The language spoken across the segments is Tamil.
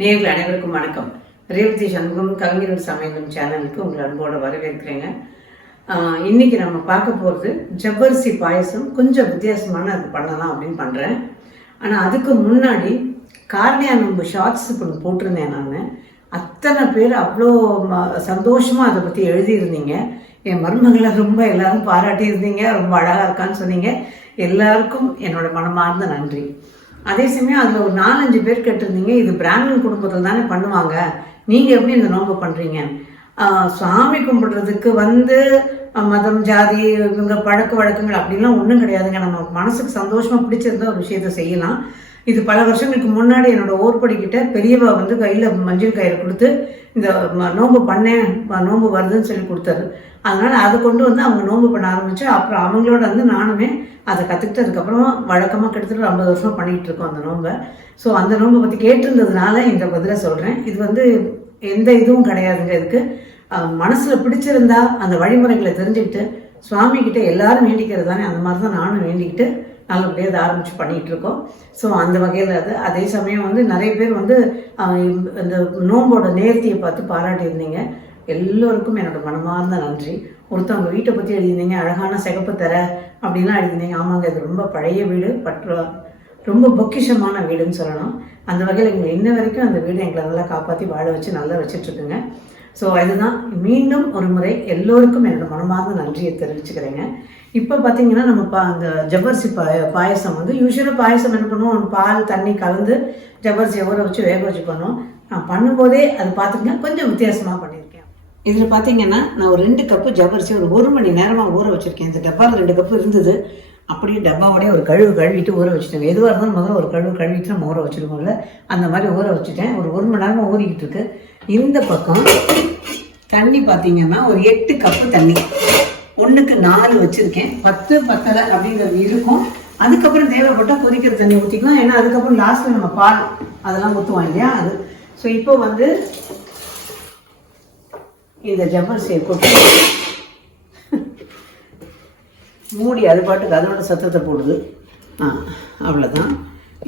நேயர்கள் அனைவருக்கும் வணக்கம். ரேவதி சண்முகம் கவிஞர் சமையலும் சேனலுக்கு உங்களை அன்போட வரவேற்கிறேங்க. இன்னைக்கு நம்ம பார்க்க போகிறது ஜவ்வரிசி பாயசம். கொஞ்சம் வித்தியாசமான அது பண்ணலாம் அப்படின்னு பண்ணுறேன். ஆனால் அதுக்கு முன்னாடி கார்னியா நோம்பு ஷார்ட்ஸ் இப்போ போட்டிருந்தேன். நான் அத்தனை பேர் அவ்வளோ சந்தோஷமாக அதை பற்றி எழுதியிருந்தீங்க. என் மருமகளை ரொம்ப எல்லாரும் பாராட்டி இருந்தீங்க. ரொம்ப அழகாக இருக்கான்னு சொன்னீங்க. எல்லாருக்கும் என்னோட மனமார்ந்த நன்றி. அதே சமயம் அதில் ஒரு 4-5 பேர் கேட்டிருந்தீங்க, இது பிராமணன் குடும்பத்தில் தானே பண்ணுவாங்க, நீங்கள் எப்படி இந்த நோம்பு பண்ணுறீங்க? சாமி கும்பிடுறதுக்கு மதம் ஜாதி இவங்க பழக்க வழக்கங்கள் அப்படின்லாம் ஒன்றும் கிடையாதுங்க. நம்ம மனசுக்கு சந்தோஷமாக பிடிச்சிருந்தா ஒரு விஷயத்த செய்யலாம். இது பல வருஷங்களுக்கு முன்னாடி என்னோட ஓர்படிக்கிட்ட பெரியவா கையில் மஞ்சள் கயிறு கொடுத்து இந்த நோம்பு பண்ணேன், நோம்பு வருதுன்னு சொல்லி கொடுத்தாரு. அதனால அதை கொண்டு அவங்க நோம்பு பண்ண ஆரம்பிச்சு அப்புறம் அவங்களோட நானுமே அதை கற்றுக்கிட்டு அதுக்கப்புறமா வழக்கமாக கிட்டத்தட்ட 50 வருஷமாக பண்ணிகிட்டு இருக்கோம் அந்த நோம்பை. ஸோ அந்த நோம்பை பற்றி கேட்டிருந்ததுனால இந்த பதிலை சொல்கிறேன். இது எந்த இதுவும் கிடையாதுங்க. இதுக்கு மனசில் பிடிச்சிருந்தா அந்த வழிமுறைகளை தெரிஞ்சுக்கிட்டு சுவாமி கிட்ட எல்லாரும் வேண்டிக்கிறது தானே, அந்த மாதிரி தான் நானும் வேண்டிக்கிட்டு நல்லபடியாக அதை ஆரம்பித்து பண்ணிகிட்டு இருக்கோம். ஸோ அந்த வகையில் அதே சமயம் நிறைய பேர் இந்த நோம்போட நேர்த்தியை பார்த்து பாராட்டியிருந்தீங்க. எல்லோருக்கும் என்னோட மனமார்ந்த நன்றி. ஒருத்தவங்க வீட்டை பற்றி எழுதியிருந்தீங்க, அழகான சிகப்பு தர அப்படின்லாம் எழுதியிருந்தீங்க. ஆமாங்க, இது ரொம்ப பழைய வீடு, ரொம்ப பொக்கிஷமான வீடுன்னு சொல்லணும். அந்த வகையில் எங்களை இன்ன வரைக்கும் அந்த வீடு எங்களை நல்லா காப்பாற்றி வாழ வச்சு நல்லா வச்சிட்ருக்குங்க. ஸோ அதுதான் மீண்டும் ஒரு முறை எல்லோருக்கும் என்னோட மனமார்ந்த நன்றியை தெரிவிச்சுக்கிறேங்க. இப்போ பார்த்தீங்கன்னா நம்ம அந்த ஜவ்வரிசி பாயசம் யூஸ்வலாக பாயசம் என்ன பண்ணுவோம், பால் தண்ணி கலந்து ஜவ்வரிசியை ஊற வச்சு வேக வச்சு பண்ணுவோம். நான் பண்ணும்போதே அது பார்த்துங்க கொஞ்சம் வித்தியாசமாக பண்ணியிருக்கேன். இதில் பார்த்தீங்கன்னா நான் ஒரு 2 கப்பு ஜவ்வரிசி ஒரு 1 மணி நேரமாக ஊற வச்சுருக்கேன். இந்த டப்பாவில் 2 கப்பு இருந்தது. அப்படியே டப்பாவோடய ஒரு கழுவிட்டு ஊற வச்சுட்டேன். எதுவாக இருந்தாலும் முதல்ல ஒரு கழுவிட்டு நம்ம ஊற வச்சுருக்கோம்ல, அந்த மாதிரி ஊற வச்சுட்டேன். ஒரு 1 மணி நேரமாக ஊறிக்கிட்டு இருக்கு. இந்த பக்கம் தண்ணி பார்த்தீங்கன்னா ஒரு 8 கப்பு தண்ணி, 1க்கு 4 வச்சுருக்கேன். 10 பத்தலை அப்படிங்கிறது இருக்கும். அதுக்கப்புறம் தேவைப்பட்டால் கொதிக்கிற தண்ணி ஊற்றிக்கலாம். ஏன்னா அதுக்கப்புறம் லாஸ்ட்டில் நம்ம பால் அதெல்லாம் ஊற்றுவோம் இல்லையா அது. ஸோ இப்போ இந்த ஜவ்வரிசியை போட்டு மூடி அது பாட்டுக்கு அதோட சத்தத்தை போடுது. அவ்வளோதான்.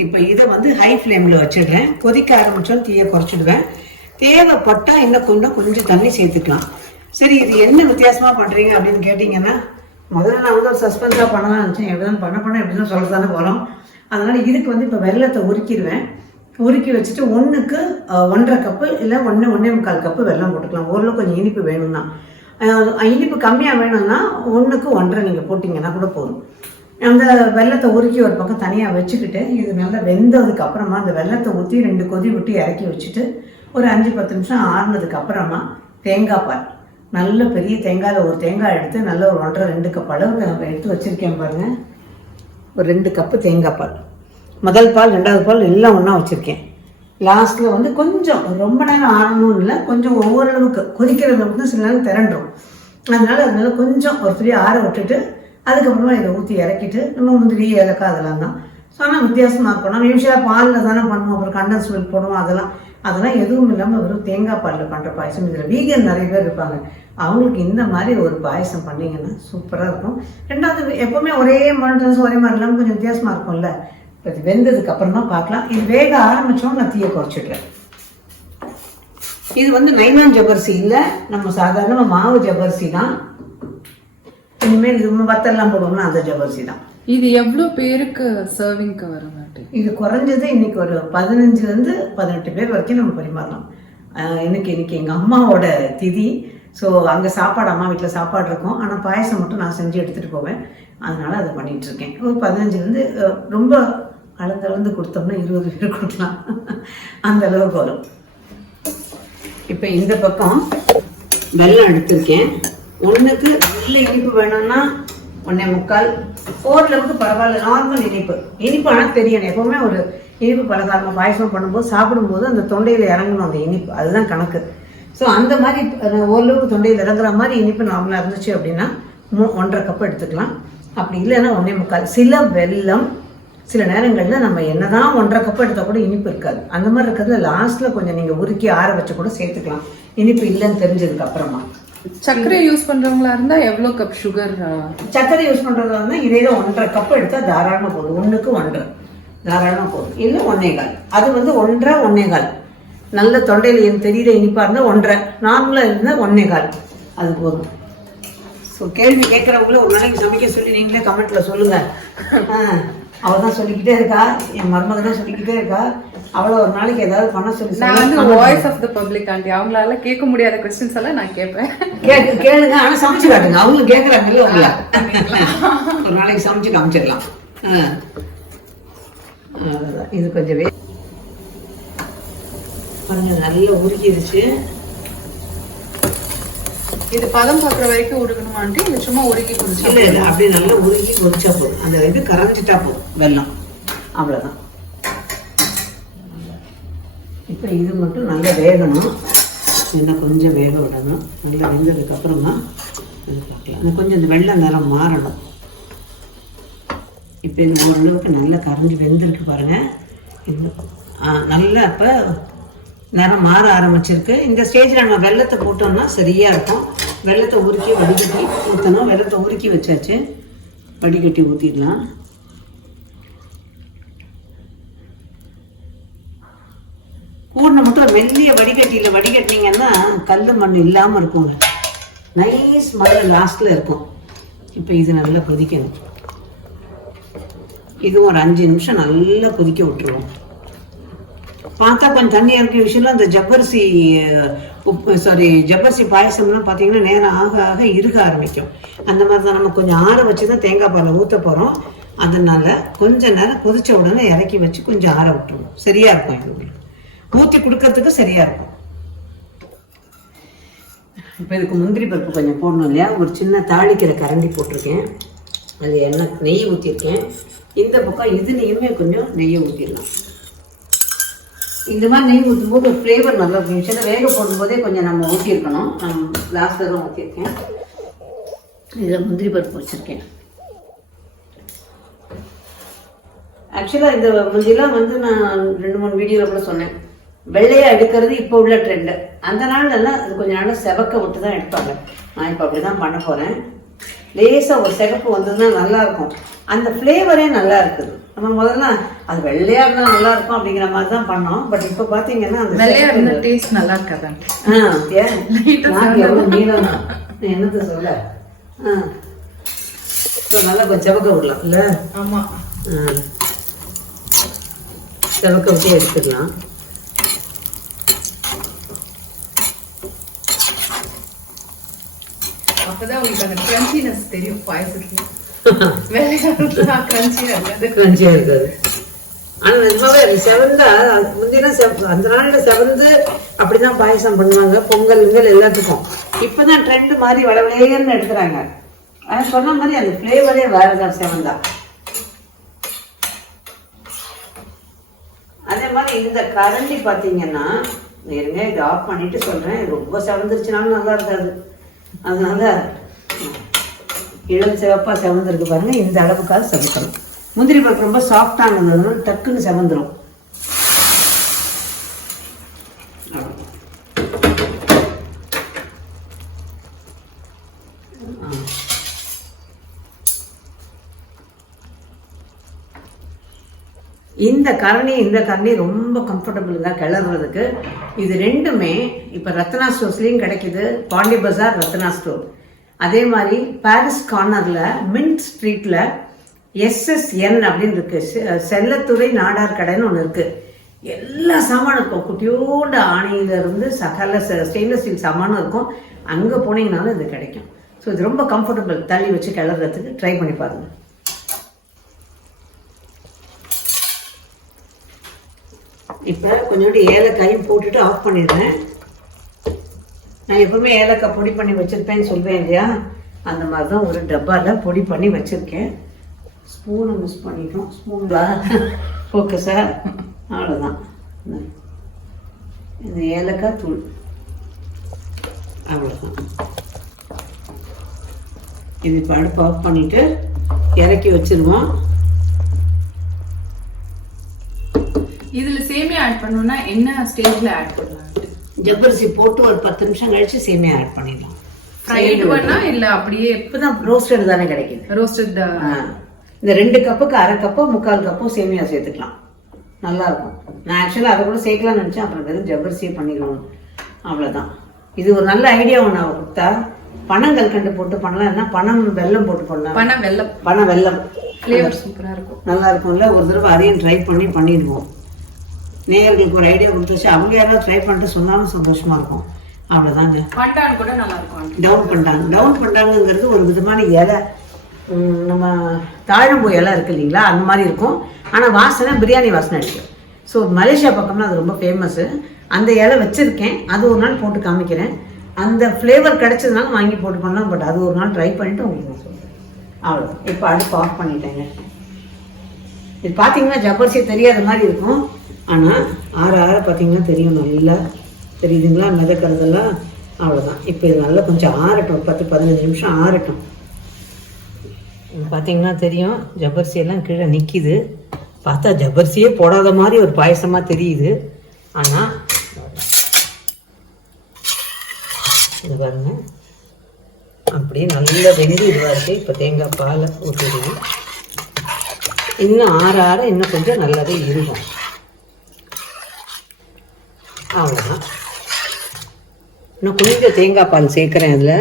இப்போ இதை ஹை ஃப்ளேமில் வச்சிடுறேன். கொதிக்க ஆரம்பித்தோன்னு தீயை குறைச்சிடுவேன். தேவைப்பட்டால் இன்னும் கொஞ்சம் தண்ணி சேர்த்துக்கலாம். சரி, இது என்ன வித்தியாசமாக பண்ணுறீங்க அப்படின்னு கேட்டிங்கன்னா, முதல்ல நான் ஒரு சஸ்பென்ஸாக பண்ணலாம் நினச்சேன். எப்படிதான் பண்ண எப்படின்னு சொல்ல தானே போகிறோம். அதனால் இதுக்கு இப்போ வெள்ளத்தை உருக்கிடுவேன். உருக்கி வச்சுட்டு 1க்கு 1.5 கப்பு இல்லை 1.25 கப்பு வெல்லம் போட்டுக்கலாம். ஓரளவு கொஞ்சம் இனிப்பு வேணும்னா, இனிப்பு கம்மியாக வேணும்னா 1க்கு 1.5 நீங்கள் போட்டிங்கன்னா கூட போதும். அந்த வெள்ளத்தை உருக்கி ஒரு பக்கம் தனியாக வச்சுக்கிட்டு இது நல்லா வெந்ததுக்கு அப்புறமா அந்த வெள்ளத்தை ஊற்றி 2 கொதி விட்டு இறக்கி வச்சுட்டு ஒரு 5-10 நிமிஷம் ஆறுனதுக்கு அப்புறமா தேங்காய் பால், நல்ல பெரிய தேங்காயில் ஒரு தேங்காய் எடுத்து நல்ல ஒரு 1.5-2 கப் அளவுக்கு நம்ம எடுத்து வச்சுருக்கேன் பாருங்கள். ஒரு 2 கப்பு தேங்காய் பால், முதல் பால் 2வது பால் எல்லாம் ஒன்றா வச்சுருக்கேன். லாஸ்ட்டில் கொஞ்சம் ரொம்ப நேரம் ஆறணும் இல்லை, கொஞ்சம் ஒவ்வொரு கொதிக்கிறதுக்கு சில நேரம் திரண்டுரும். அதனால கொஞ்சம் ஒரு ஃப்ரீ ஆற விட்டுட்டு அதுக்கப்புறமா இதை ஊற்றி இறக்கிட்டு நம்ம முந்திரி ஏலக்காய் அதெல்லாம் தான். ஸோ ஆனால் வித்தியாசமாக இருக்கும். நம்ம யூஸ்வலாக பாலில் தானே பண்ணுவோம், அப்புறம் கண்டன்ஸ் மில்க் போடுவோம். அதெல்லாம் எதுவும் இல்லாமல் வெறும் தேங்காய் பாலில் பண்ணுற பாயசம். இதில் வீகன் நிறைய பேர் இருப்பாங்க. அவங்களுக்கு இந்த மாதிரி ஒரு பாயசம் பண்ணிங்கன்னா சூப்பராக இருக்கும். 2வது எப்போவுமே ஒரே மாடல்ஸ் ஒரே மாதிரி இல்லாமல் கொஞ்சம் வித்தியாசமாக இருக்கும்ல. இது வெந்ததுக்கு அப்புறமா பார்க்கலாம். இது வேக ஆரம்பிச்சோம் நான் தீயை குறைச்சிடுறேன். இது நைலான் ஜவ்வரிசி இல்லை, நம்ம சாதாரண மாவு ஜவ்வரிசி தான். இனிமேல் இது வத்தெல்லாம் போடுவோம்னா அந்த ஜவ்வரிசி தான். இது எவ்வளோ பேருக்கு சர்விங்க்கு வரும்? இது குறைஞ்சது இன்னைக்கு ஒரு 15-18 பேர் வரைக்கும் நம்ம பரிமாறலாம். இன்னைக்கு எங்கள் அம்மாவோட திதி. ஸோ அங்கே சாப்பாடு அம்மா வீட்டில் சாப்பாடு இருக்கும். ஆனால் பாயசம் மட்டும் நான் செஞ்சு எடுத்துகிட்டு போவேன். அதனால் அதை பண்ணிகிட்ருக்கேன். ஒரு 15 ரொம்ப அளந்து கொடுத்தோம்னா 20 பேர் கொடுக்கலாம். அந்த அளவுக்கு வரும். இப்போ இந்த பக்கம் வெல்லம் எடுத்திருக்கேன். 1க்கு நல்ல இனிப்பு வேணும்னா 1.25, ஓரளவுக்கு பரவாயில்ல நார்மல் இனிப்பு ஆனால் தெரியணும். எப்போவுமே ஒரு இனிப்பு பலகாரமாக பாயசம் பண்ணும்போது சாப்பிடும்போது அந்த தொண்டையில் இறங்கணும் அந்த இனிப்பு, அதுதான் கணக்கு. ஸோ அந்த மாதிரி ஓரளவுக்கு தொண்டையில் இறங்குற மாதிரி இனிப்பு நார்மலாக இருந்துச்சு அப்படின்னா 1.5 கப் எடுத்துக்கலாம். அப்படி இல்லைன்னா 1.25. சில வெல்லம் சில நேரங்களில் நம்ம என்னதான் 1.5 கப் எடுத்தால் கூட இனிப்பு இருக்காது. அந்த மாதிரி இருக்கிறதுல லாஸ்ட்டில் கொஞ்சம் நீங்கள் உருக்கி ஆற வச்சு கூட சேர்த்துக்கலாம், இனிப்பு இல்லைன்னு தெரிஞ்சதுக்கு அப்புறமா. சர்க்கரை யூஸ் பண்றவங்களா இருந்தா எவ்வளோ கப் சுகர்? சர்க்கரை யூஸ் பண்றதா இருந்தா இதே 1.5 கப் எடுத்தா தாராளமா போதும். 1க்கு 1.5 தாராளமா போதும். இல்லை 1.25, அது 1.5 1.25 நல்ல தொண்டையில் எனக்கு தெரியல இனிப்பாக இருந்தால் 1.5, நார்மலாக இருந்தால் 1.25 அது போதும். ஸோ கேள்வி கேட்குறவங்கள ஒரு நாளைக்கு சமைக்க சொல்லி நீங்களே கமெண்ட்டில் சொல்லுங்கள். அவள் தான் சொல்லிக்கிட்டே இருக்கா, என் மருமக தான் சொல்லிக்கிட்டே இருக்கா. அவளை ஒரு நாளைக்கு ஏதாவது பண்ண சொல்லி நான் வந்து வாய்ஸ் ஆஃப் த பப்ளிக் ஆண்டி, அவங்களால கேட்க முடியாத கொஸ்டின்ஸ் எல்லாம் நான் கேட்பேன். கேளுங்க, ஆனால் சமைச்சு காட்டுங்க. அவங்களும் கேட்குறாங்கல்ல உங்களை. ஒரு நாளைக்கு சமைச்சு காமிச்சிடலாம். இது கொஞ்சம் பாருங்க நல்லா உருக்கிடுச்சு. இது பதம் பார்க்குற வரைக்கும் உருகணுமா ஆண்டி? இது சும்மா உருக்கி குடிச்சா? இல்லை இல்லை, அப்படியே நல்லா உருக்கி குடிச்சா போதும். அந்த இது கரைஞ்சிட்டா போதும் வெல்லம், அவ்வளோதான். இப்போ இது மட்டும் நல்லா வேகணும். இன்னும் கொஞ்சம் வேக விடணும். நல்லா வெந்ததுக்கப்புறமா பார்க்கலாம். கொஞ்சம் இந்த வெள்ளை நிறம் மாறணும். இப்போ இது ஓரளவுக்கு நல்லா கரைஞ்சி வெந்திருக்கு பாருங்கள். நல்லா அப்போ நிறம் மாற ஆரம்பிச்சிருக்கு. இந்த ஸ்டேஜில் நம்ம வெள்ளத்தை போட்டோம்னா சரியாக இருக்கும். வெள்ளத்தை உருக்கி வடிகட்டி ஊற்றணும். வெள்ளத்தை உருக்கி வச்சாச்சு, வடிகட்டி ஊற்றிடலாம். பூர்ண மட்டும் மெல்லிய வடிகட்டியில் வடிகட்டினீங்கன்னா கல் மண் இல்லாமல் இருக்குங்க. நைஸ் மண் லாஸ்ட்டில் இருக்கும். இப்போ இது நல்லா கொதிக்கணும். இதுவும் ஒரு 5 நிமிஷம் நல்லா கொதிக்க விட்டுருவோம். பார்த்தா கொஞ்சம் தண்ணி இறக்கிய விஷயம். அந்த ஜவ்வரிசி பாயசம்லாம் பார்த்தீங்கன்னா நேரம் ஆக ஆக இருக ஆரம்பிக்கும். அந்த மாதிரி தான் நம்ம கொஞ்சம் ஆற வச்சு தான் தேங்காய் பாலை ஊற்ற போகிறோம். அதனால கொஞ்சம் நேரம் கொதிச்ச உடனே இறக்கி வச்சு கொஞ்சம் ஆற விட்டுருவோம். சரியா இருக்கும். இது உங்களுக்கு ஊற்றி கொடுக்கறதுக்கு சரியா இருக்கும். இப்போ இதுக்கு முந்திரி பருப்பு கொஞ்சம் போடணும் இல்லையா? ஒரு சின்ன தாளிக்கிற கரண்டி போட்டிருக்கேன். அது நெய் ஊற்றிருக்கேன். இந்த பக்கம் இதுலேயுமே கொஞ்சம் நெய்யை ஊற்றிடலாம். இந்த மாதிரி நெய் ஊற்றும் போது ஒரு ஃப்ளேவர் நல்லா இருக்கும். சில வேக போடும்போதே கொஞ்சம் நம்ம ஊற்றிருக்கணும். லாஸ்ட்டில் தான் ஊற்றிருக்கேன். இதில் முந்திரி பருப்பு வச்சுருக்கேன். ஆக்சுவலாக இந்த முந்திலாம் வந்து நான் 2-3 வீடியோவில் கூட சொன்னேன். வெள்ளையாக எடுக்கிறது இப்போ உள்ள ட்ரெண்டு. அந்த நாள்லாம் அது கொஞ்சம் நாள் செவக்க விட்டு தான் எடுப்பாங்க. நான் இப்போ அப்படி தான் பண்ண போகிறேன். லேசாக ஒரு சிகப்பு வந்ததுன்னா நல்லாயிருக்கும். அந்த ஃப்ளேவரே நல்லா இருக்குது. நம்ம முதல்ல அது வெள்ளையா இருந்தா நல்லா இருக்கும் அப்படிங்கிற மாதிரி தான் பண்ணோம். பட் இப்போ பாத்தீங்கன்னா அந்த வெள்ளையா இருந்த டேஸ்ட் நல்லா இருக்காது. எவ்வளவு நீளம் என்னது சொல்ல. நல்லா கொஞ்சம் செவக்க விடலாம் இல்ல? ஆமா, செவக்க விட்டு எடுத்துடலாம். அப்பதான் உங்களுக்கு அந்த கிரன்ச்சினஸ் தெரியும் பாயசத்துல. கிரன்ச்சியா இருக்காது. ஆனா நிஜமாவே அது செவந்தா முந்தினா அந்த நாள்ல செவந்து அப்படிதான் பாயசம் பண்ணுவாங்க. பொங்கல் எல்லாத்துக்கும். இப்பதான் ட்ரெண்ட் மாதிரி வளவளையன்னு எடுக்கிறாங்க. ஆனா சொன்ன மாதிரி அந்த ஃபிளேவரே வேறதான் செவந்தா. அதே மாதிரி இந்த கரண்டி பாத்தீங்கன்னா இருங்க, இது ஆஃப் பண்ணிட்டு சொல்றேன். ரொம்ப செவந்துருச்சுனாலும் நல்லா இருக்காது. அதனால இளம் சிவப்பா செவந்திருக்கு பாருங்க. இந்த அளவுக்காக செவக்கணும். முந்திரி பருப்பு ரொம்ப சாஃப்டானதுனால டக்குன்னு செவந்துடும். இந்த கரணி ரொம்ப கம்ஃபர்டபுள் தான் கிளறதுக்கு. இது ரெண்டுமே இப்போ ரத்னா ஸ்டோர்ஸ்லையும் கிடைக்குது. பாண்டி பஜார் ரத்னா ஸ்டோர். அதே மாதிரி பாரிஸ் கார்னர்ல மின்ட் ஸ்ட்ரீட்ல SSN அப்படின்னு இருக்கு. செல்லத்துறை நாடார் கடைன்னு ஒன்று இருக்கு. எல்லா சாமானும் இருக்கும். குட்டியோட ஆணையில இருந்து சகல ஸ்டெயின்லெஸ் ஸ்டீல் சாமானும் இருக்கும். அங்கே போனீங்கனாலும் இது கிடைக்கும். ஸோ இது ரொம்ப கம்ஃபர்டபுள். தள்ளி வச்சு கிளறதுக்கு ட்ரை பண்ணி பாருங்க. இப்போ கொஞ்சோண்டு ஏலக்காயும் போட்டுட்டு ஆஃப் பண்ணிடுறேன். நான் எப்பவுமே ஏலக்காய் பொடி பண்ணி வச்சிருப்பேன்னு சொல்வேன் இல்லையா? அந்த மாதிரி தான் ஒரு டப்பாவில் பொடி பண்ணி வச்சிருக்கேன். ஸ்பூனை மிஸ் பண்ணிட்டோம். ஸ்பூன்ல ஃபோக்கஸா அவ்வளோதான். இந்த ஏலக்காய் தூள் அவ்வளோதான். இது இப்போ அடுப்பு ஆஃப் பண்ணிட்டு இறக்கி வச்சிருவோம். இதுல சேமியா ஆட் பண்ணனும்னா என்ன ஸ்டேஜ்ல ஆட் பண்ணலாம்? ஜவ்வரிசி போட்டு ஒரு 10 நிமிஷம் கழிச்சு சேமியா ஆட் பண்ணிடலாம். ஃப்ரைட் பண்ணா இல்ல அப்படியே இப்பதான் ரோஸ்டட் தானே கிடைக்குது. ரோஸ்டட். இந்த 2 கப்புக்கு 1/2 கப்போ 3/4 கப்போ சேமியா சேர்த்துக்கலாம். நல்லாயிருக்கும். நான் ஆக்சுவலாக அதை கூட சேர்க்கலாம்னு நினச்சேன், அப்புறம் வெறும் ஜவ்வரிசியை பண்ணிடுவோம், அவ்வளோதான். இது ஒரு நல்ல ஐடியா ஒன்று அவள் கொடுத்தா. பனங்கல்கண்டு போட்டு பண்ணலாம், இல்லைன்னா பனம் வெல்லம் போட்டு பண்ணலாம். பனை வெல்லம் ஃப்ளேவர் சூப்பராக இருக்கும், நல்லா இருக்கும்ல. ஒரு தடவை அதையும் ட்ரை பண்ணிடுவோம். நேயர்களுக்கு ஒரு ஐடியா கொடுத்துச்சு, அவங்க யாராவது ட்ரை பண்ணிட்டு சொன்னாலும் சந்தோஷமாக இருக்கும். அவ்வளோதாங்க. பண்டான் கூட நல்லா இருக்கும். டவுன் பண்டாங்கிறது ஒரு விதமான இலை, நம்ம தாழம்பூ இலை இருக்கு இல்லைங்களா, அந்த மாதிரி இருக்கும். ஆனால் வாசனை பிரியாணி வாசனை அடிக்கும். ஸோ மலேசியா பக்கம்னா அது ரொம்ப ஃபேமஸ்ஸு. அந்த இலை வச்சுருக்கேன், அது ஒரு நாள் போட்டு காமிக்கிறேன். அந்த ஃப்ளேவர் கிடைச்சதுனால வாங்கி போட்டு பண்ணலாம். பட் அது ஒரு நாள் ட்ரை பண்ணிவிட்டு உங்களுக்கு நான் சொல்கிறேன். அவ்வளோ. இப்போ அடுப்பு ஆஃப் பண்ணிட்டேங்க. இது பார்த்தீங்கன்னா ஜவ்வரிசி தெரியாத மாதிரி இருக்கும், ஆனால் ஆற பார்த்தீங்கன்னா தெரியும், நல்லா தெரியுதுங்களா மிதக்கிறதெல்லாம். அவ்வளோதான். இப்போ இது நல்லா கொஞ்சம் ஆறட்டும், 10-15 நிமிஷம் ஆறட்டும். பார்த்தீங்கன்னா தெரியும், ஜவ்வரிசியெல்லாம் கீழே நிற்கிது. பார்த்தா ஜவ்வரிசியே போடாத மாதிரி ஒரு பாயசமாக தெரியுது. ஆனால் இது பாருங்க, அப்படியே நல்லா வெந்து இதுவாக இருக்குது. இப்போ தேங்காய் பாலை ஊற்றிடுவோம். இன்னும் ஆற இன்னும் கொஞ்சம் நல்லாவே இருக்கும். அவ்வளோதான். இன்னும் கொஞ்சம் தேங்காய் பால் சேர்க்குறேன் அதில்.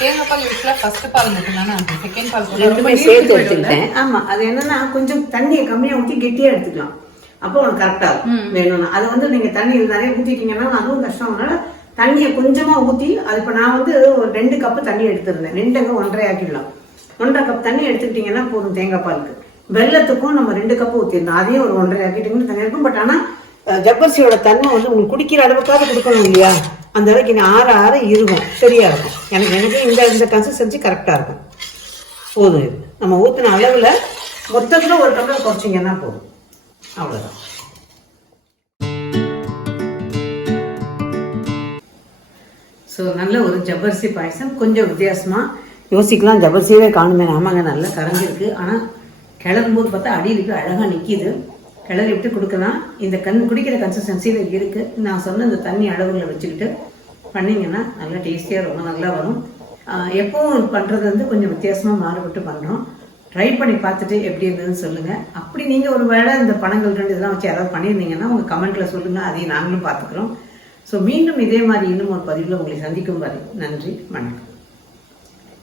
தேங்காய் பால் யூஸ்வலாக ஃபர்ஸ்ட் பால் மட்டும்தானே, செகண்ட் பால் ரெண்டுமே சேர்த்து எடுத்துக்கிட்டேன். ஆமாம், அது என்னன்னா கொஞ்சம் தண்ணியை கம்மியாக ஊற்றி கெட்டியாக எடுத்துக்கலாம். அப்போ உனக்கு கரெக்டாக இருக்கும். வேணும்னா அதை வந்து நீங்கள் தண்ணி நிறைய ஊற்றிட்டீங்கன்னா அதுவும் கஷ்டம். அதனால தண்ணியை கொஞ்சமாக ஊற்றி, அது இப்போ நான் வந்து ஒரு 2 கப்பு தண்ணி எடுத்துருந்தேன். 2 1.5 ஆக்கிடலாம். 1.5 கப் தண்ணி எடுத்துக்கிட்டிங்கன்னா போதும் தேங்காய் பாலுக்கு. வெள்ளத்துக்கும் நம்ம 2 கப்பு ஊற்றிருந்தோம், அதையும் ஒரு 1.5 ஆக்கிட்டிங்கன்னா தனியாக இருக்கும். பட் ஆனால் ஜவ்வரிசியோட தன்மை வந்து உங்களுக்கு குடிக்கிற அளவுக்காவது கொடுக்கணும் இல்லையா, அந்த அளவுக்கு இன்னும் ஆற இருக்கும், சரியாக இருக்கும். எனக்கு இந்த கன்சிஸ்டன்சி கரெக்டாக இருக்கும். போதும். இது நம்ம ஊற்றின அளவில் மொத்தத்தில் ஒரு டம்ளர் குறைச்சிங்கன்னா போதும். அவ்வளோதான். ஸோ நல்ல ஒரு ஜவ்வரிசி பாயசம். கொஞ்சம் வித்தியாசமாக யோசிக்கலாம், ஜவ்வரிசியவே காணுமே. ஆமாங்க, நல்லா கரைஞ்சிருக்கு. ஆனால் கிளறும் போது பார்த்தா அடியிலுக்கு அழகாக நிற்கிது. கிளறி விட்டு கொடுக்கலாம். இந்த குடிக்கிற கன்சிஸ்டன்சியில் இருக்குது. நான் சொன்ன இந்த தண்ணி அளவுகளில் வச்சுக்கிட்டு பண்ணிங்கன்னா நல்லா டேஸ்டியாக ரொம்ப நல்லா வரும். எப்பவும் பண்ணுறது வந்து கொஞ்சம் வித்தியாசமாக மாறுபட்டு பண்ணுறோம். ட்ரை பண்ணி பார்த்துட்டு எப்படி இருந்ததுன்னு சொல்லுங்கள். அப்படி நீங்கள் ஒரு வேளை இந்த பனங்கல்கண்டு இதெல்லாம் வச்சு யாராவது பண்ணியிருந்தீங்கன்னா உங்கள் கமெண்ட்டில் சொல்லுங்கள், அதையும் நாங்களும் பார்த்துக்குறோம். ஸோ மீண்டும் இதே மாதிரி இன்னும் ஒரு பதிவில் உங்களை சந்திக்கும் வரை நன்றி, வணக்கம்.